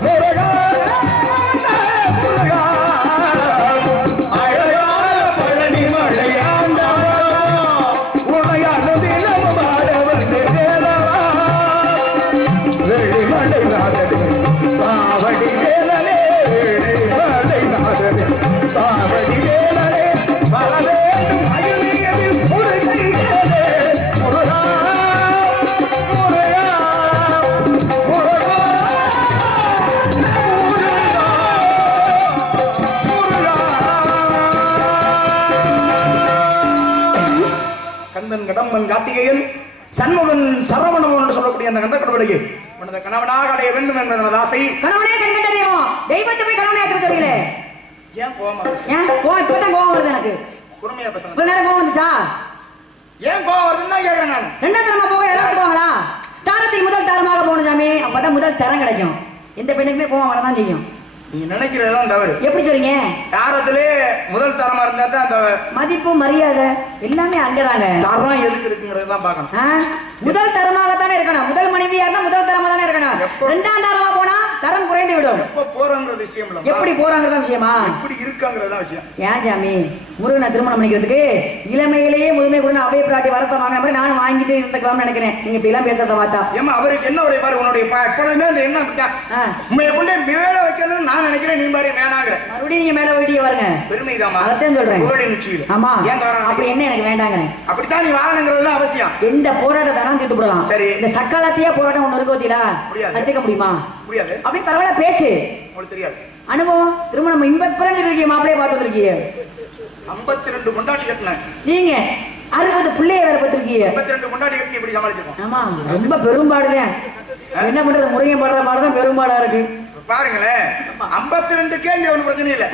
முருகா முருகா அழகான பழனி மழையாண்டா உனையான தினம் பாடவன் வேலவா வெளிமலை நாதனே பாவடி வேலனே வெளிமலை நாதனே பாவடி வேலனே பலவேடும் அயலியதில் முருகையனே முருகா முருகா முருகா கந்தன் கடம்பன் கார்த்திகேயன் சண்முகன் சரவணன் என்று சொல்லக்கூடிய அந்த கந்த கடவுளையே உனது கணவனாக அடைய வேண்டும் என்பது ஆசை. கணவனே கண்கண்டறியும் தெய்வத்தை போய் கணவனே எடுத்துறீங்களே. ஏன் கோவமா? ஏன் கோவம்? இப்பதான் கோவம் வருது எனக்கு. பொறுமையா பேசணும். இவ்வளவு நேரம் கோவம் வந்துச்சா? ஏன் கோவம் வருதுன்னா கேட்கிறேன் நான். ரெண்டாம் தரமா போக எல்லாம் எடுத்துவாங்களா? தாரத்தில் முதல் தரமாக போகணும் சாமி. அப்பதான் முதல் தரம் கிடைக்கும். எந்த பெண்ணுக்குமே கோவம் வரதான் செய்யும். நீங்க நினைக்கிறதுதான் தவறு. எப்படி சொல்றீங்க? தாரத்திலே முதல் தரமா இருந்தா தான் அந்த மதிப்பு மரியாதை எல்லாமே அங்கதாங்க. தரம் எதுக்கு இருக்குங்கிறது தான் பார்க்கணும். முதல் தரமாகத்தானே இருக்கணும். முதல் மனைவியா இருந்தா முதல் தரமா தானே இருக்கணும். ரெண்டாம் தரமா போனா தரம் குறைந்து விடும். எப்ப போறங்கிறது விஷயம் இல்ல, எப்படி போறாங்கிறதா விஷயமா? எப்படி இருக்காங்கிறதா விஷயம். ஏன் சாமி முருகனை திருமணம் பண்ணிக்கிறதுக்கு இளமையிலேயே முதுமை கூட அவைய பிராட்டி வரத்தை வாங்கின மாதிரி நானும் வாங்கிட்டு இருந்துக்கலாம்னு நினைக்கிறேன். நீங்க இப்படி எல்லாம் பேசுறத பார்த்தா ஏமா அவருக்கு என்ன ஒரு பாரு உன்னுடைய எப்பொழுதுமே அந்த என்ன உண்மையை கொண்டே மேல வைக்கணும்னு நான் நினைக்கிறேன். நீ மாதிரி வேணாங்கிற மறுபடியும் நீங்க மேல வீடியோ வருங்க. பெருமைதாமா? அதான் சொல்றேன். ஆமா அப்படி என்ன எனக்கு வேண்டாங்கிறேன். அப்படித்தான் நீ வாழணுங்கிறது அவசியம். எந்த போராட்டத்தை தான் தீர்த்து போடலாம். சரி இந்த சக்காலத்தையே போராட்டம் ஒண்ணு இருக்கு பார்த்தீங்களா? கத்துக்க முடியுமா? முடியாது. அப்படி பரவாயில்ல பேச்சு உங்களுக்கு தெரியாது. அனுபவம் திருமணம் 50 இருக்கீங்க. மாப்பிளைய பார்த்து இருக்கீங்க. 52 கொண்டாடி கட்டினேன். நீங்க 60 பிள்ளைய வேற பார்த்திருக்கீங்க. 52 கொண்டாடி கட்டி எப்படி சமாளிச்சிருக்கோம்? ஆமா ரொம்ப பெரும்பாடுதான். என்ன பண்றது? முருகன் பாடுற பாடுதான் பெரும்பாடா இருக்கு. பாருங்களேன் 52 கேள்வி ஒன்றும் பிரச்சனை இல்ல.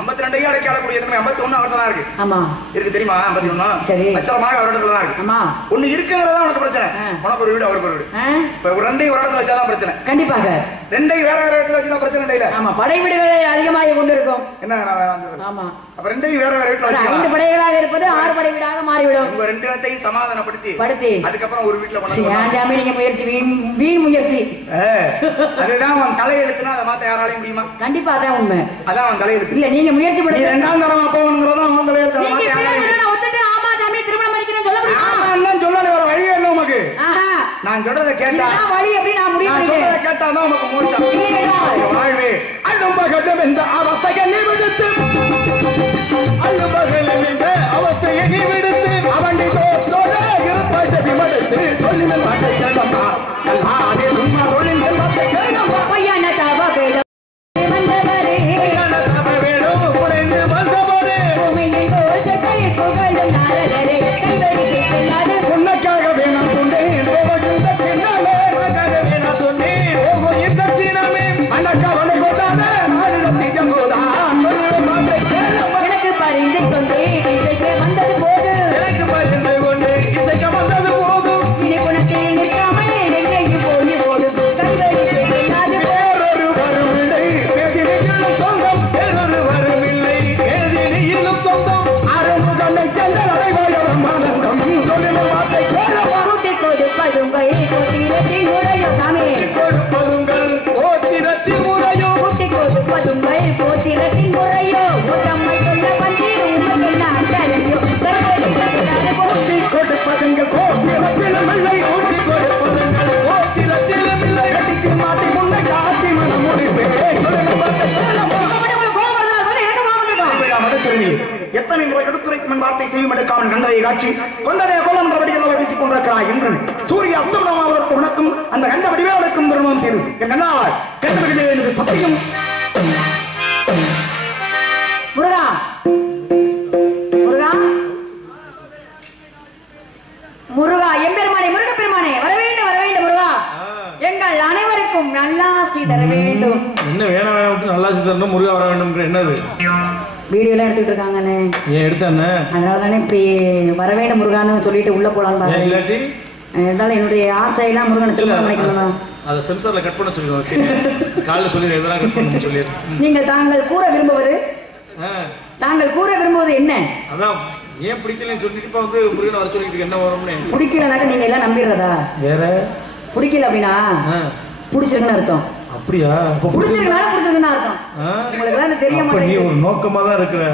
52 அடைக்காலக்கூடிய 51 அவர்தான் இருக்கு. ஆமா இருக்கு தெரியுமா? 51 சரி அச்சரமாக ஒரு இடத்துல தான் இருக்கு. ஆமா ஒண்ணு இருக்குங்கிறதா உனக்கு பிரச்சனை. உனக்கு ஒரு வீடு அவருக்கு ஒரு வீடு. இப்ப ஒரு ரெண்டையும் ஒரு இடத்துல வச்சாதான் பிரச்சனை. கண்டிப்பாக ரெண்டையும் வேற வேற இடத்துல வச்சா பிரச்சனை இல்ல. ஆமா படை வீடுகள் அதிகமாக கொண்டு இருக்கும். என்ன ஆமா அப்ப ரெண்டையும் வேற வேற வீட்டுல வச்சு 5 படைகளாக இருப்பது 6 படை வீடாக மாறிவிடும். உங்க ரெண்டு இடத்தையும் சமாதானப்படுத்தி அதுக்கப்புறம் ஒரு வீட்டுல கொண்டு ஏன் ஜாமி நீங்க முயற்சி வீண் முயற்சி. அதுதான் உன் தலையெழுத்துனா அதை மாத்த யாராலையும் முடியுமா? கண்டிப்பா அதான் உண்மை. அதான் உன் தலையெழுத்து. இல்ல நீங்க முயற்சி பண்ணுங்க. ரெண்டாம் தரமா போகணுங்கிறதா உன் தலையெழுத்து. நீங்க பேரணும் ஒத்துட்டு ஆமா ஜாமி திருமணம் பண்ணிக்கிறேன்னு சொல்ல முடியுமா? ஆமா சொல்லல வேற வழியே இல்ல உமக்கு. நான் சொல்றத கேட்டா நான் வழி எப்படி நான் முடிவு பண்ணிட்டேன். நான் சொல்றத கேட்டா தான் உமக்கு மோட்சம். இல்ல வாழ்வே அனுபவம் இந்த அவஸ்தையை நீ விடுத்து அனுபவம் இந்த அவஸ்தையை நீ விடுத்து அவண்டி தோட இருப்ப எத்தனை முறை எடுத்துரைக்கும் வார்த்தை செய்யும் எடுக்காமல் கண்டதை காட்சி கொண்டதே கோலம் வடிகளை வீசிக் கொண்டிருக்கிறாய் என்று சூரிய அஸ்தமனமாவதற்கு உனக்கும் அந்த கண்ட வடிவேலுக்கும் திருமணம் செய்து என்னால் கண்ட வடிவே என்று சத்தியம். முருகா முருகா முருகா எம்பெருமானே முருகப்பெருமானே வர வேண்டும் முருகா எங்கள் அனைவருக்கும் நல்லாசி தர வேண்டும். என்ன வேணாம் வேணாம் நல்லாசி தரணும் முருகா வர வேண்டும். என்னது வீடியோலாம் எடுத்துட்டு இருக்காங்கண்ணே? ஏன் எடுத்தானே? அதனால தானே இப்படி வர வேண்டும் முருகான்னு சொல்லிட்டு உள்ள போலாம் பாருங்க. இல்லாட்டி இருந்தாலும் என்னுடைய ஆசையெல்லாம் முருகனை திருமணம் பண்ணிக்கணும். அதை சென்சார்ல கட் பண்ண சொல்லுங்க. காலைல சொல்லி இதெல்லாம் கட் பண்ண சொல்லி. நீங்கள் தாங்கள் கூற விரும்புவது என்ன? அதான் ஏன் பிடிக்கலன்னு சொல்லிட்டு இப்ப வந்து முருகனை வர சொல்லிட்டு என்ன வரும்னு. பிடிக்கலனாக்க நீங்க எல்லாம் நம்பிடுறதா? வேற பிடிக்கல அப்படின்னா பிடிச்சிருக்குன்னு அர்த்தம். அப்படியா? பிடிச்சிருக்கனால பிடிச்சிருக்குன்னு அர்த்தம். உங்களுக்கு தான் தெரிய மாட்டேங்குது. நீ ஒரு நோக்கமா தான் இருக்கிற.